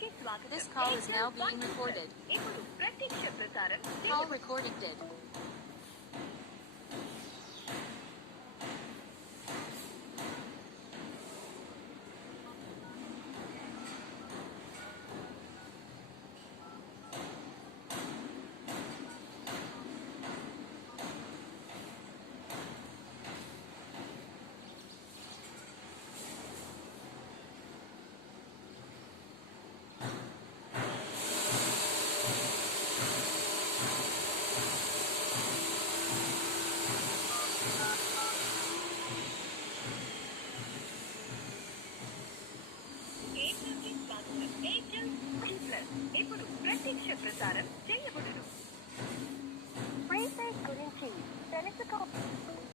అందరికీ స్వాగతం. This call is now being recorded. ఇప్పుడు ప్రత్యక్ష ప్రసారం Call recorded did.